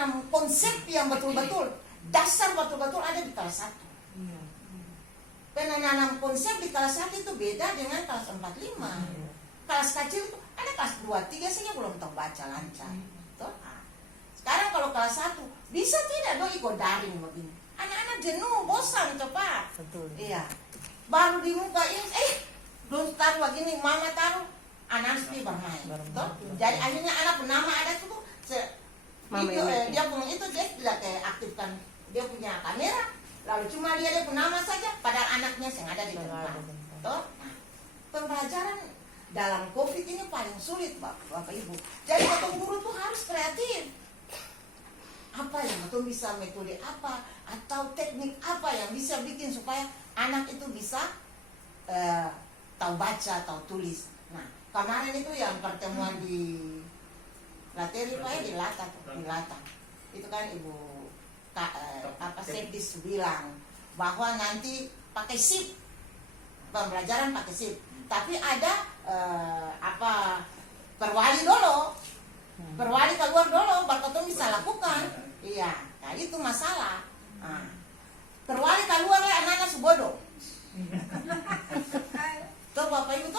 menanam konsep yang betul-betul dasar betul-betul ada di kelas 1. Penanam konsep di kelas 1 itu beda dengan kelas 4-5. Kelas kecil itu ada kelas 2-3 saja belum tahu baca lancar. Sekarang kalau kelas 1 bisa tidak doi ikut daring begini. Anak-anak jenuh, bosan coba. Betul. Iya. Baru di muka ini, belum taruh begini, mama taruh, anak harus bermain. Jadi akhirnya anak nama ada tuh video, dia punya itu dia tidak aktifkan dia punya kamera, lalu cuma dia punya nama saja, padahal anaknya yang ada di depan. Nah, pembelajaran dalam COVID ini paling sulit Bapak Ibu. Jadi waktu guru tuh harus kreatif. Apa yang betul bisa metode apa atau teknik apa yang bisa bikin supaya anak itu bisa tahu baca, tahu tulis. Nah, kemarin itu yang pertemuan di Lateri di Lata. Itu kan Ibu Sepdis bilang bahwa nanti pakai sip, pembelajaran pakai sip. Tapi ada perwali dulu. Perwali keluar dulu, baru ketemu bisa lakukan. Iya, nah itu masalah. Perwali keluar lah anak-anak sebodoh. Tuh Bapak Ibu tuh